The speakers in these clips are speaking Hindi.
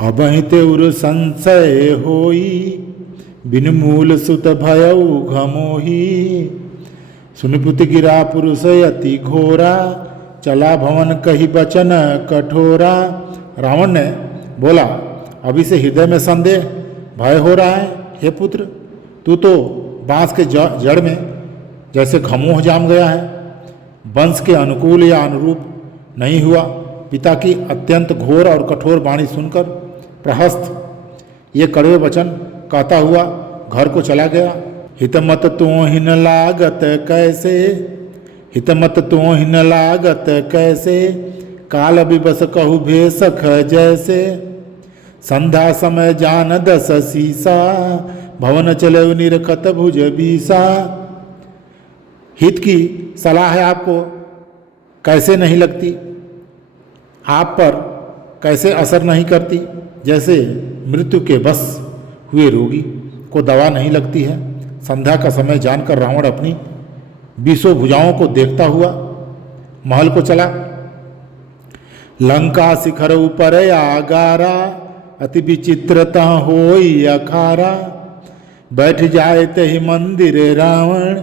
अबहिते उर संशय होई, बिन मूल सुत भयउ घमोही। सुनिपुत गिरा पुरुष अति घोरा, चला भवन कही बचन कठोरा। रावण ने बोला, अभी से हृदय में संदेह भय हो रहा है। हे पुत्र, तू तो बांस के जड़ में जैसे घमोह जाम गया है, वंश के अनुकूल या अनुरूप नहीं हुआ। पिता की अत्यंत घोर और कठोर वाणी सुनकर प्रहस्त ये कड़वे वचन कहता हुआ घर को चला गया। हितमत तोहिन लागत कैसे, हितमत तोहिन लागत कैसे, काल विबस कहु भेसख जैसे। संध्या समय जान दस सीसा, भवन चले निरखत भुज बीसा। हित की सलाह है आपको कैसे नहीं लगती, आप पर कैसे असर नहीं करती। जैसे मृत्यु के बस हुए रोगी को दवा नहीं लगती है। संध्या का समय जानकर रावण अपनी 20 भुजाओं को देखता हुआ महल को चला। लंका शिखर ऊपर आगारा, अति विचित्रता होई अखारा। बैठ जाए तहि मंदिर रावण,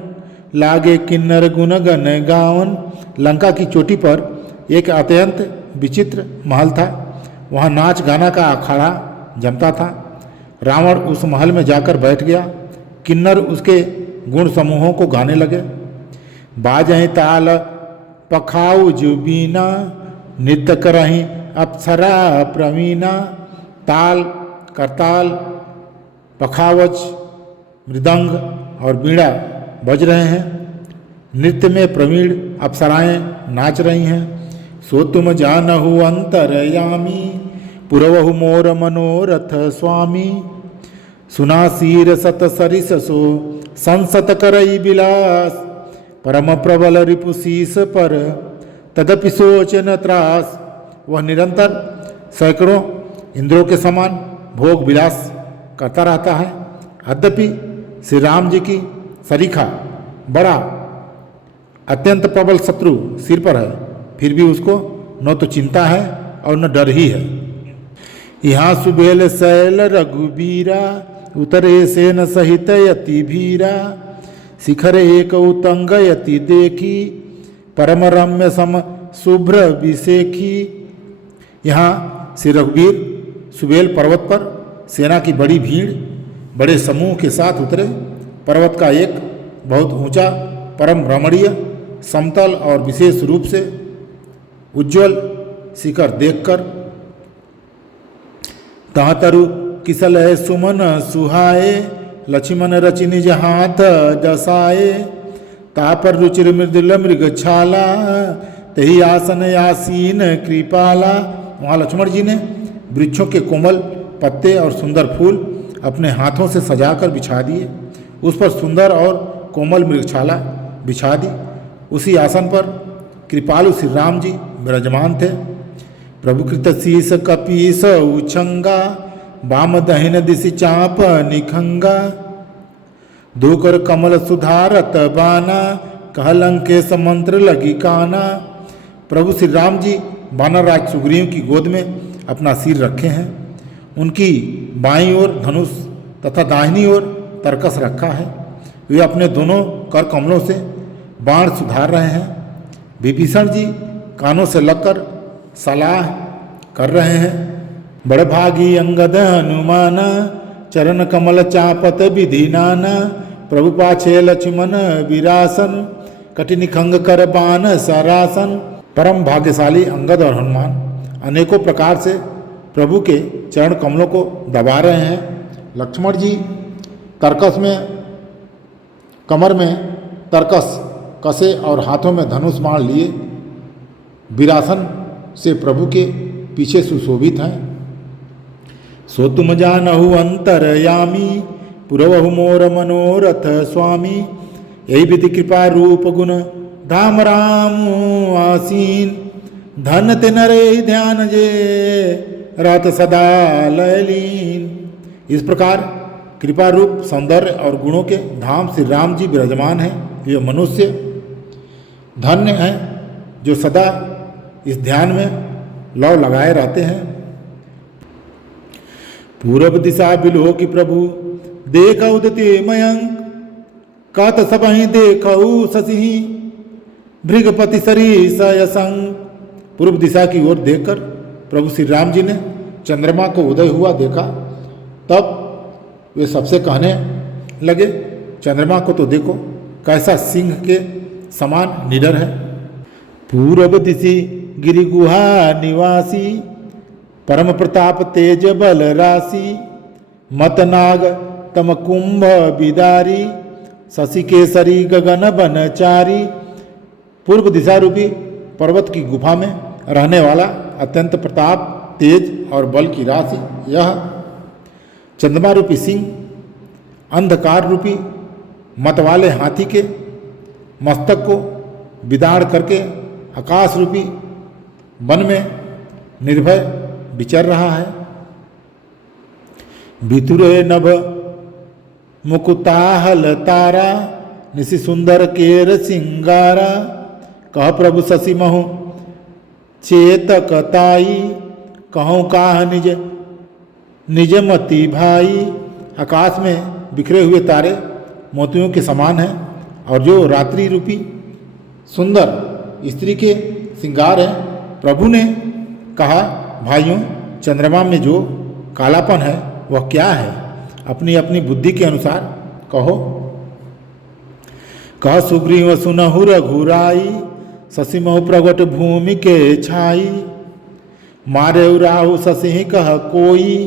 लागे किन्नर गुण गन गावन। लंका की चोटी पर एक अत्यंत विचित्र महल था। वहाँ नाच गाना का अखाड़ा जमता था। रावण उस महल में जाकर बैठ गया। किन्नर उसके गुण समूहों को गाने लगे। बाजहि ताल पखाऊ जुबीना, नृत्य करहीं अप्सरा प्रवीणा। ताल, करताल, पखावज, मृदंग और बीड़ा बज रहे हैं। नृत्य में प्रवीण अप्सराएं नाच रही हैं। सो तुम जानहु अंतरयामी, पुरवहु मोर मनोरथ स्वामी। सुना सीर सत सरिस सो, संसत करई बिलास। परम प्रबल रिपुशीस पर, तदपि सोचन त्रास। वह निरंतर सैकड़ों इंद्रों के समान भोग विलास करता रहता है। यद्यपि श्री राम जी की सरीखा बड़ा अत्यंत प्रबल शत्रु सिर पर है, फिर भी उसको न तो चिंता है और न डर ही है। यहाँ सुबेल शैल रघुबीरा, उतरे सेन सहित यति भीरा। शिखर एक उतंग यति देखी, परम रम्य सम शुभ्र विशेखी। यहाँ श्री रघुवीर सुबेल पर्वत पर सेना की बड़ी भीड़ बड़े समूह के साथ उतरे। पर्वत का एक बहुत ऊंचा परम रमणीय समतल और विशेष रूप से उज्ज्वल शिखर देखकर तहतरु किसल है सुमन सुहाए। लक्ष्मण रचि निज हाथ दसाए, तापर रुचिर मृदुल मृग छाला। तही आसन आसीन कृपाला। वहाँ लक्ष्मण जी ने वृक्षों के कोमल पत्ते और सुंदर फूल अपने हाथों से सजाकर बिछा दिए। उस पर सुंदर और कोमल मृगछाला बिछा दी। उसी आसन पर कृपालु श्री राम जी विराजमान थे। प्रभु कृत शीस कपीस उछंगा, वाम दहिन दिशि चाप निखंगा। धूकर कमल सुधारत बाना, कहलंके समंत्र लगी काना। प्रभु श्री राम जी वानर राज सुग्रीव की गोद में अपना सिर रखे हैं। उनकी बाईं ओर धनुष तथा दाहिनी ओर तरकस रखा है। वे अपने दोनों कर कमलों से बाण सुधार रहे हैं। विभीषण जी कानों से लगकर सलाह कर रहे हैं। बड़ भागी अंगद हनुमाना, चरण कमल चापत विधि नाना। प्रभु पाछे लक्ष्मण विरासन, कठिन खंग कर बान सरासन। परम भाग्यशाली अंगद और हनुमान अनेकों प्रकार से प्रभु के चरण कमलों को दबा रहे हैं। लक्ष्मण जी तरकस में, कमर में तरकस कसे और हाथों में धनुष बाण लिए विरासन से प्रभु के पीछे सुशोभित हैं। सो तुम जानहु अंतरयामी, पुरवहु मोर मनोरथ स्वामी। यही विधि कृपा रूप गुण, धाम राम आसीन। धन ते नरे ध्यान जे, रात सदा लयलीन। इस प्रकार कृपा रूप सौंदर्य और गुणों के धाम श्री राम जी विराजमान हैं। ये मनुष्य धन्य हैं जो सदा इस ध्यान में लौ लगाए रहते हैं। पूरब दिशा बिलो की प्रभु देखऊ दते मयंक कत सबहि देखऊ शशि भृगपति सरीस यसंग। पूर्व दिशा की ओर देखकर प्रभु श्री राम जी ने चंद्रमा को उदय हुआ देखा। तब वे सबसे कहने लगे, चंद्रमा को तो देखो कैसा सिंह के समान निडर है। पूर्व दिशि गिरि गुहा निवासी परम प्रताप तेज बल राशि मतनाग तम कुंभ बिदारी शशि केसरी गगन बनचारी। पूर्व दिशा रूपी पर्वत की गुफा में रहने वाला अत्यंत प्रताप तेज और बल की राशि यह चंद्रमा रूपी सिंह अंधकार रूपी मत वाले हाथी के मस्तक को विदाड़ करके आकाश रूपी वन में निर्भय विचर रहा है। भितुरे नभ मुकुताहल तारा निशि सुंदर केर सिंगारा कह प्रभु शशि महु चेतक ताई कहूँ काह निज निजमति भाई। आकाश में बिखरे हुए तारे मोतियों के समान हैं और जो रात्रि रूपी सुंदर स्त्री के श्रृंगार हैं। प्रभु ने कहा, भाइयों चंद्रमा में जो कालापन है वह क्या है? अपनी अपनी बुद्धि के अनुसार कहो। कह सुग्रीव सुनहु रघुराई शशि महु प्रगट भूमि के छाई मारे राहु शशि कह कोई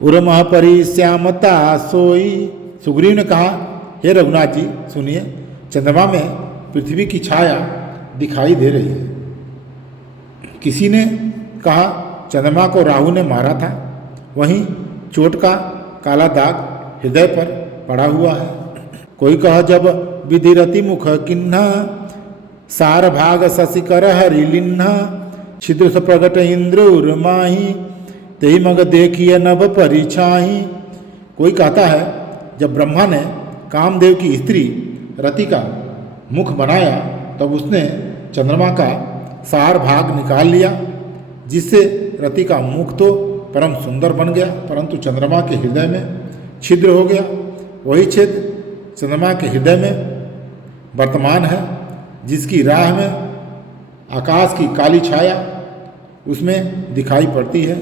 उर्मह परि श्यामता सोई। सुग्रीव ने कहा, हे रघुनाथ जी सुनिए, चंद्रमा में पृथ्वी की छाया दिखाई दे रही है। किसी ने कहा, चंद्रमा को राहु ने मारा था, वहीं चोट का काला दाग हृदय पर पड़ा हुआ है। कोई कह, जब विधिरति मुख किन्ह सार भाग शशि कर हरि लिन्ह छिद्र स प्रगट इंद्र उर्माही तेहि मग देखिए नभ परिछाही। कोई कहता है, जब ब्रह्मा ने कामदेव की स्त्री रति का मुख बनाया तब उसने चंद्रमा का सार भाग निकाल लिया, जिससे रति का मुख तो परम सुंदर बन गया, परंतु चंद्रमा के हृदय में छिद्र हो गया। वही छिद्र चंद्रमा के हृदय में वर्तमान है, जिसकी राह में आकाश की काली छाया उसमें दिखाई पड़ती है।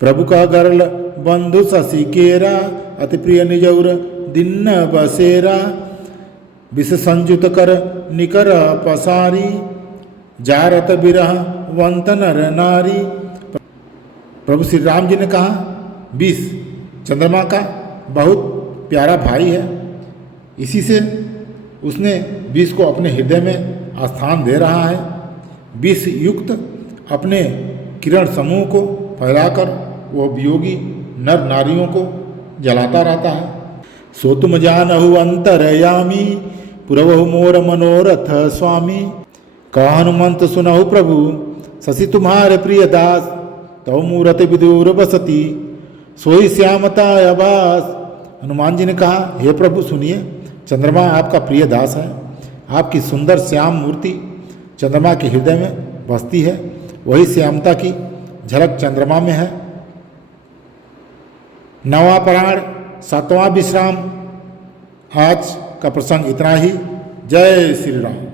प्रभु का गरल बंधु शशि केरा अति प्रिय निजौर दिन्न बसेरा विष संयुत कर निकर पसारी जारत बिरह वंत नर नारी। प्रभु श्री राम जी ने कहा, विष चंद्रमा का बहुत प्यारा भाई है, इसी से उसने विष को अपने हृदय में स्थान दे रहा है। विष युक्त अपने किरण समूह को फैलाकर वह वियोगी नर नारियों को जलाता रहता है। सो तुम जानहु अंतरयामी पुरवहु मोर मनोरथ स्वामी कह हनुमंत सुनहु प्रभु शशि तुम्हारे प्रिय दास तव मूरत विदुर बसती सोई श्यामता आवास। हनुमान जी ने कहा, हे प्रभु सुनिए, चंद्रमा आपका प्रिय दास है, आपकी सुंदर श्याम मूर्ति चंद्रमा के हृदय में बसती है, वही श्यामता की झलक चंद्रमा में है। नवा प्राण सातवां विश्राम। आज का प्रसंग इतना ही। जय श्री राम।